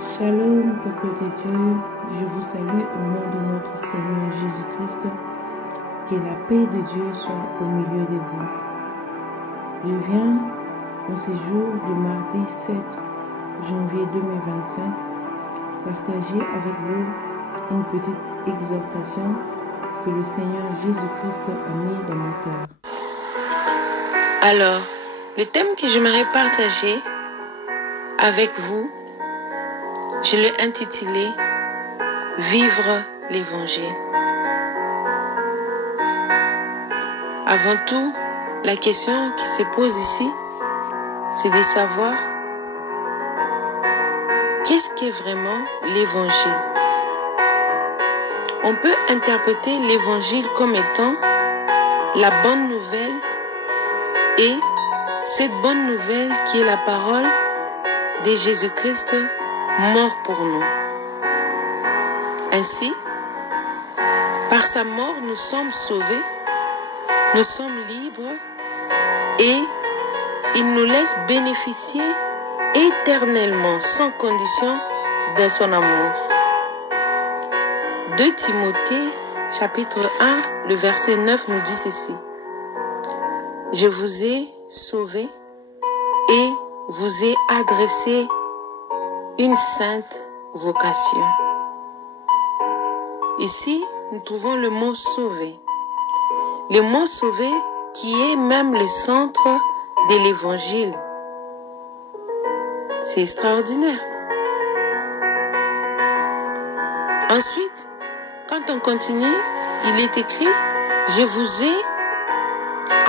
Shalom, peuple de Dieu, je vous salue au nom de notre Seigneur Jésus-Christ. Que la paix de Dieu soit au milieu de vous. Je viens en ce jour du mardi 7 janvier 2025 partager avec vous une petite exhortation que le Seigneur Jésus-Christ a mis dans mon cœur. Alors, le thème que j'aimerais partager avec vous, je l'ai intitulé « Vivre l'Évangile ». Avant tout, la question qui se pose ici, c'est de savoir qu'est-ce qu'est vraiment l'Évangile. On peut interpréter l'Évangile comme étant la bonne nouvelle et cette bonne nouvelle qui est la parole de Jésus-Christ mort pour nous. Ainsi, par sa mort, nous sommes sauvés, nous sommes libres et il nous laisse bénéficier éternellement, sans condition, de son amour. 2 Timothée, chapitre 1, le verset 9 nous dit ceci. « Je vous ai sauvés et vous ai adressé une sainte vocation. » Ici, nous trouvons le mot « sauver ». Le mot « sauver » qui est même le centre de l'Évangile. C'est extraordinaire. Ensuite, quand on continue, il est écrit « Je vous ai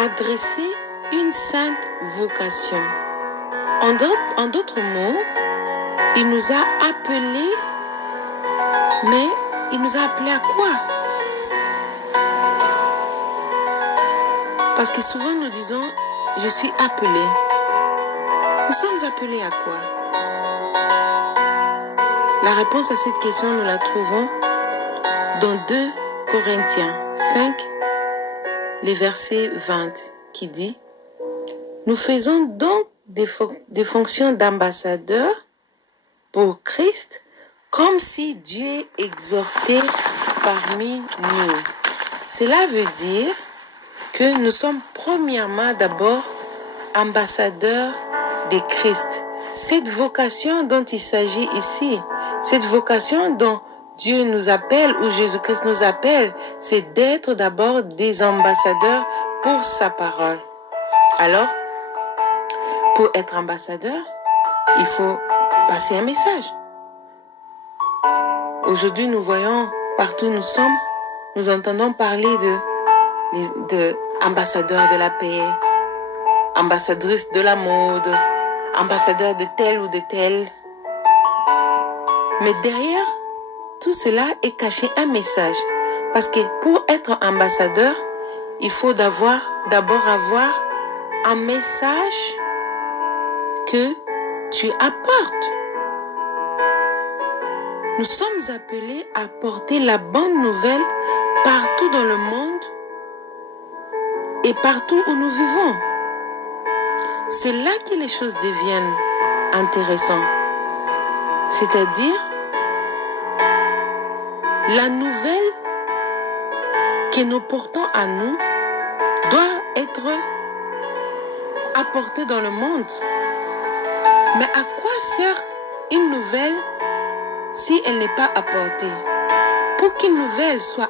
adressé une sainte vocation ». En d'autres mots, il nous a appelés, mais il nous a appelés à quoi? Parce que souvent nous disons, je suis appelé. Nous sommes appelés à quoi? La réponse à cette question, nous la trouvons dans 2 Corinthiens 5, les versets 20, qui dit « Nous faisons donc des fonctions d'ambassadeurs pour Christ, comme si Dieu exhortait parmi nous. » Cela veut dire que nous sommes premièrement d'abord ambassadeurs de Christ. Cette vocation dont il s'agit ici, cette vocation dont Dieu nous appelle ou Jésus-Christ nous appelle, c'est d'être d'abord des ambassadeurs pour sa parole. Alors, pour être ambassadeur, il faut passer un message. Aujourd'hui, nous voyons partout où nous sommes, nous entendons parler de ambassadeurs de la paix, ambassadrices de la mode, ambassadeurs de tel ou de tel. Mais derrière tout cela est caché un message. Parce que pour être ambassadeur, il faut d'abord avoir un message que tu apportes. Nous sommes appelés à porter la bonne nouvelle partout dans le monde et partout où nous vivons. C'est là que les choses deviennent intéressantes. C'est-à-dire, la nouvelle que nous portons à nous doit être apportée dans le monde. Mais à quoi sert une nouvelle si elle n'est pas apportée? Pour qu'une nouvelle soit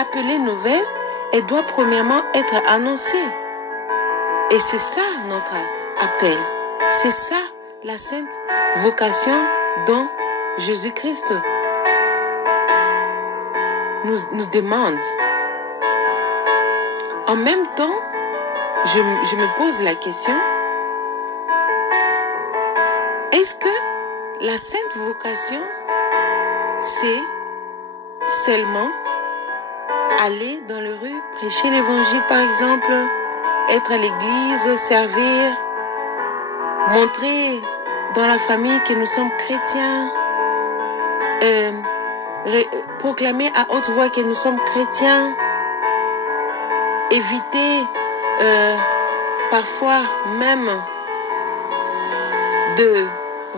appelée nouvelle, elle doit premièrement être annoncée. Et c'est ça notre appel. C'est ça la sainte vocation dont Jésus-Christ nous demande. En même temps, je me pose la question, est-ce que la sainte vocation, c'est seulement aller dans les rues, prêcher l'évangile par exemple, être à l'église, servir, montrer dans la famille que nous sommes chrétiens, proclamer à haute voix que nous sommes chrétiens, éviter parfois même de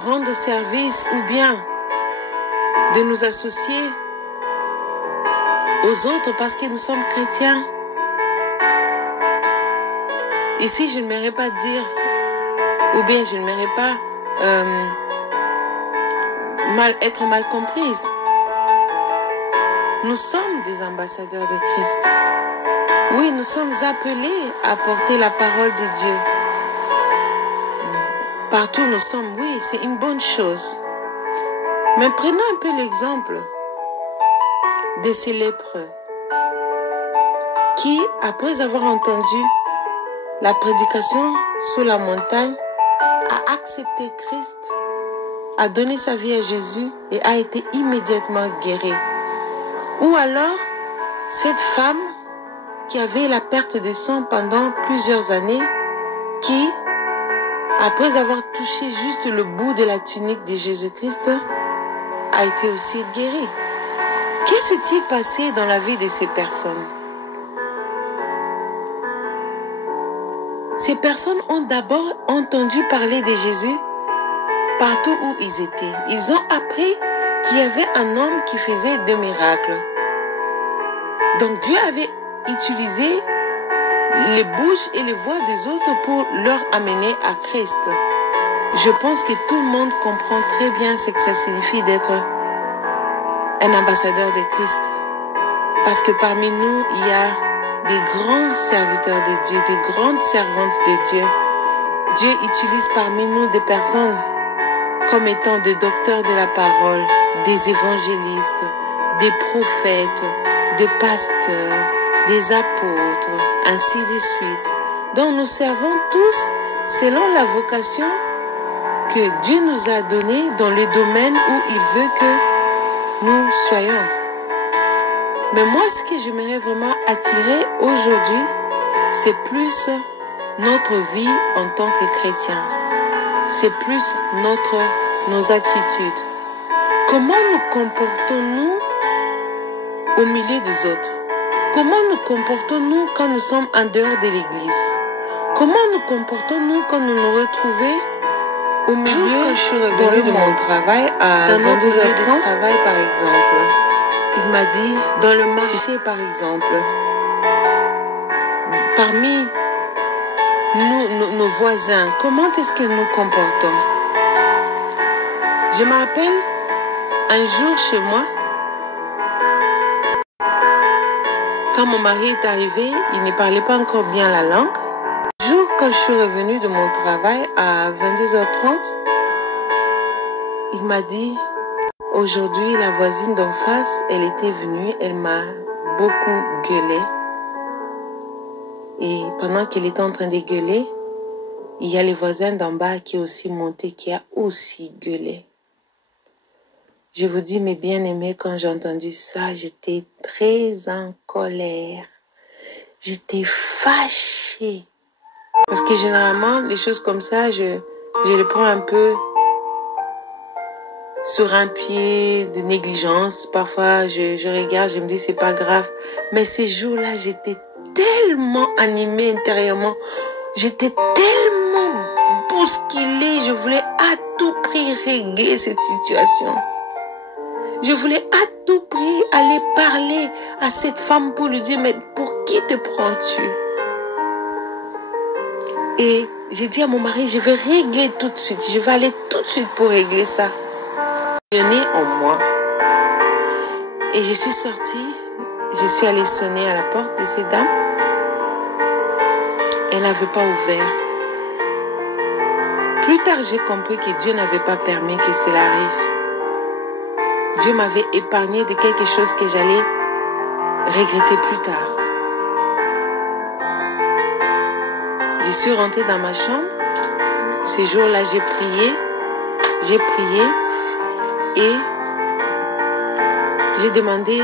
rendre service ou bien de nous associer aux autres parce que nous sommes chrétiens. Ici, je ne m'aimerais pas dire, ou bien je ne m'aimerais pas être mal comprise. Nous sommes des ambassadeurs de Christ. Oui, nous sommes appelés à porter la parole de Dieu. Partout où nous sommes, oui, c'est une bonne chose. Mais prenons un peu l'exemple de ces lépreux qui, après avoir entendu la prédication sur la montagne, a accepté Christ, a donné sa vie à Jésus et a été immédiatement guéri. Ou alors, cette femme qui avait la perte de sang pendant plusieurs années, qui, après avoir touché juste le bout de la tunique de Jésus-Christ, a été aussi guérie. Qu'est-ce qui s'est passé dans la vie de ces personnes? Ces personnes ont d'abord entendu parler de Jésus partout où ils étaient. Ils ont appris qu'il y avait un homme qui faisait des miracles. Donc Dieu avait utilisé les bouches et les voix des autres pour leur amener à Christ. Je pense que tout le monde comprend très bien ce que ça signifie d'être un ambassadeur de Christ. Parce que parmi nous, il y a des grands serviteurs de Dieu, des grandes servantes de Dieu. Dieu utilise parmi nous des personnes comme étant des docteurs de la parole, des évangélistes, des prophètes, des pasteurs, des apôtres, ainsi de suite. Donc nous servons tous selon la vocation que Dieu nous a donnée dans le domaine où il veut que nous soyons. Mais moi, ce que j'aimerais vraiment attirer aujourd'hui, c'est plus notre vie en tant que chrétien. C'est plus nos attitudes. Comment nous comportons-nous au milieu des autres? Comment nous comportons-nous quand nous sommes en dehors de l'église? Comment nous comportons-nous quand nous nous retrouvons au milieu de mon travail à 22h30 travail par exemple? Il m'a dit, dans le marché par exemple, parmi nos voisins, comment est-ce que nous comportons? Je me rappelle, un jour chez moi, quand mon mari est arrivé, il ne parlait pas encore bien la langue. Un jour, quand je suis revenue de mon travail à 22h30, il m'a dit, aujourd'hui, la voisine d'en face, elle était venue, elle m'a beaucoup gueulé. Et pendant qu'elle était en train de gueuler, il y a les voisins d'en bas qui est aussi monté, qui a aussi gueulé. Je vous dis, mes bien-aimés, quand j'ai entendu ça, j'étais très en colère. J'étais fâchée. Parce que généralement, les choses comme ça, je les prends un peu sur un pied de négligence. Parfois, je regarde, je me dis, c'est pas grave. Mais ces jours-là, j'étais tellement animée intérieurement. J'étais tellement bousculée. Je voulais à tout prix régler cette situation. Je voulais à tout prix aller parler à cette femme pour lui dire, mais pour qui te prends-tu? Et j'ai dit à mon mari, je vais régler tout de suite. Je vais aller tout de suite pour régler ça. Venez en moi. Et je suis sortie. Je suis allée sonner à la porte de cette dame. Elle n'avait pas ouvert. Plus tard, j'ai compris que Dieu n'avait pas permis que cela arrive. Dieu m'avait épargné de quelque chose que j'allais regretter plus tard. Je suis rentrée dans ma chambre. Ce jour-là, j'ai prié et j'ai demandé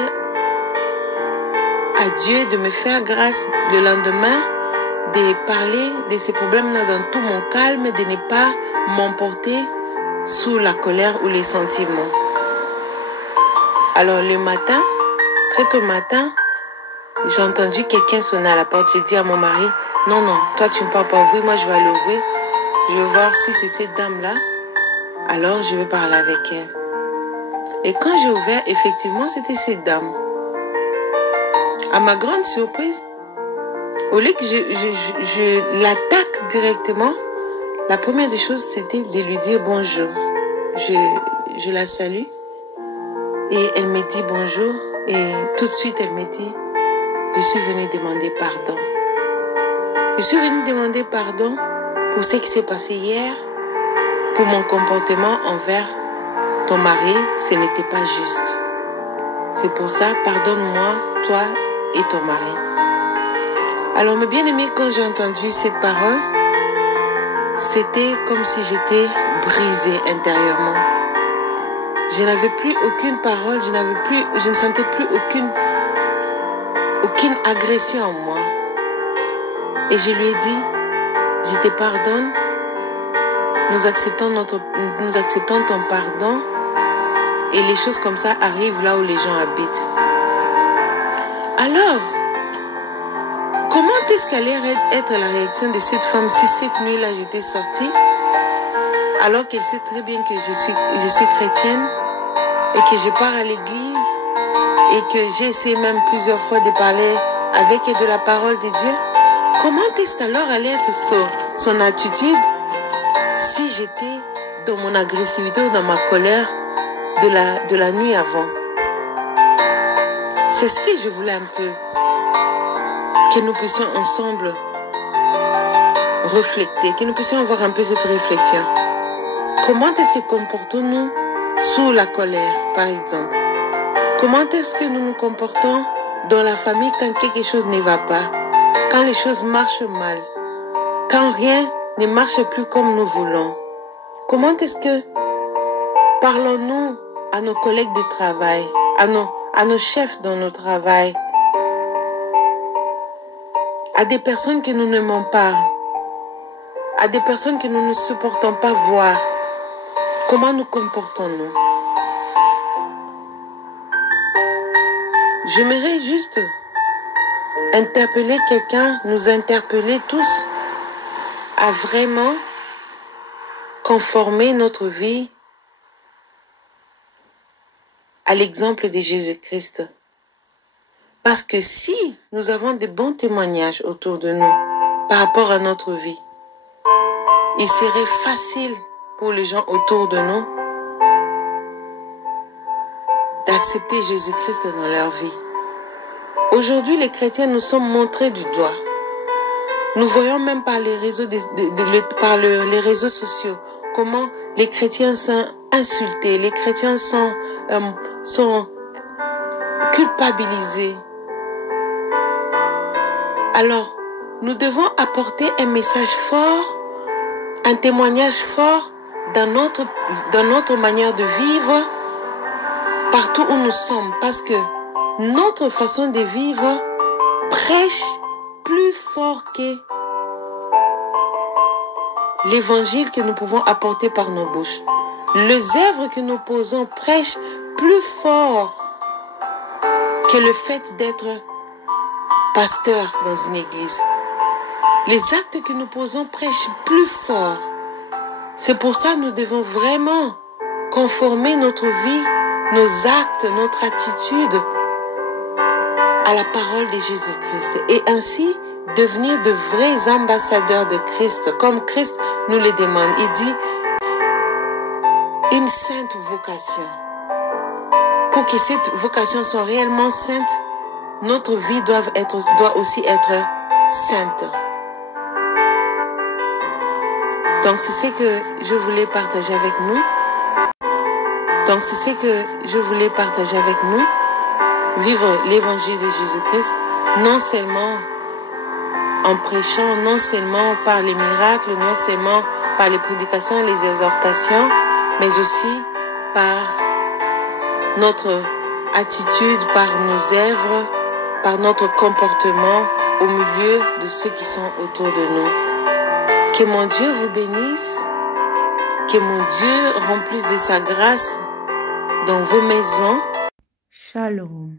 à Dieu de me faire grâce le lendemain de parler de ces problèmes-là dans tout mon calme, de ne pas m'emporter sous la colère ou les sentiments. Alors le matin, très tôt le matin, j'ai entendu quelqu'un sonner à la porte. J'ai dit à mon mari, non, toi tu ne peux pas ouvrir, moi je vais aller ouvrir. Je vais voir si c'est cette dame-là Alors, je vais parler avec elle. Et quand j'ai ouvert, effectivement, c'était cette dame. À ma grande surprise, au lieu que je l'attaque directement, la première des choses, c'était de lui dire bonjour. Je la salue et elle me dit bonjour et tout de suite, elle me dit, je suis venue demander pardon. Je suis venue demander pardon pour ce qui s'est passé hier, pour mon comportement envers ton mari, ce n'était pas juste. C'est pour ça, pardonne-moi, toi et ton mari. Alors, mes bien-aimés, quand j'ai entendu cette parole, c'était comme si j'étais brisée intérieurement. Je n'avais plus aucune parole, je ne sentais plus aucune agression en moi. Et je lui ai dit, je te pardonne, nous acceptons ton pardon, et les choses comme ça arrivent là où les gens habitent. Alors, comment est-ce qu'allait être la réaction de cette femme si cette nuit-là j'étais sortie, alors qu'elle sait très bien que je suis chrétienne et que je pars à l'église et que j'ai essayé même plusieurs fois de parler avec elle de la parole de Dieu? Comment est-ce qu'alors allait être son attitude si j'étais dans mon agressivité ou dans ma colère de la nuit avant? C'est ce que je voulais un peu que nous puissions ensemble refléter, que nous puissions avoir un peu cette réflexion. Comment est-ce que comportons-nous sous la colère, par exemple? Comment est-ce que nous nous comportons dans la famille quand quelque chose ne va pas, quand les choses marchent mal, quand rien ne marche plus comme nous voulons? Comment est-ce que parlons-nous à nos collègues de travail, à nos chefs dans nos travail, à des personnes que nous n'aimons pas, à des personnes que nous ne supportons pas voir? Comment nous comportons-nous? J'aimerais juste interpeller quelqu'un, nous interpeller tous à vraiment conformer notre vie à l'exemple de Jésus-Christ. Parce que si nous avons de bons témoignages autour de nous par rapport à notre vie, il serait facile pour les gens autour de nous d'accepter Jésus-Christ dans leur vie. Aujourd'hui, les chrétiens nous sommes montrés du doigt. Nous voyons même par les réseaux, les réseaux sociaux comment les chrétiens sont insultés, les chrétiens sont culpabilisés. Alors, nous devons apporter un message fort, un témoignage fort dans notre manière de vivre partout où nous sommes, parce que notre façon de vivre prêche plus fort que l'évangile que nous pouvons apporter par nos bouches. Les œuvres que nous posons prêchent plus fort que le fait d'être pasteur dans une église. Les actes que nous posons prêchent plus fort. C'est pour ça que nous devons vraiment conformer notre vie, nos actes, notre attitude à la parole de Jésus-Christ et ainsi devenir de vrais ambassadeurs de Christ, comme Christ nous le demande. Il dit une sainte vocation. Pour que cette vocation soit réellement sainte, notre vie doit aussi être sainte. Donc c'est ce que je voulais partager avec nous. Vivre l'évangile de Jésus-Christ, non seulement en prêchant, non seulement par les miracles, non seulement par les prédications, les exhortations, mais aussi par notre attitude, par nos œuvres, par notre comportement au milieu de ceux qui sont autour de nous. Que mon Dieu vous bénisse, que mon Dieu remplisse de sa grâce dans vos maisons. Shalom.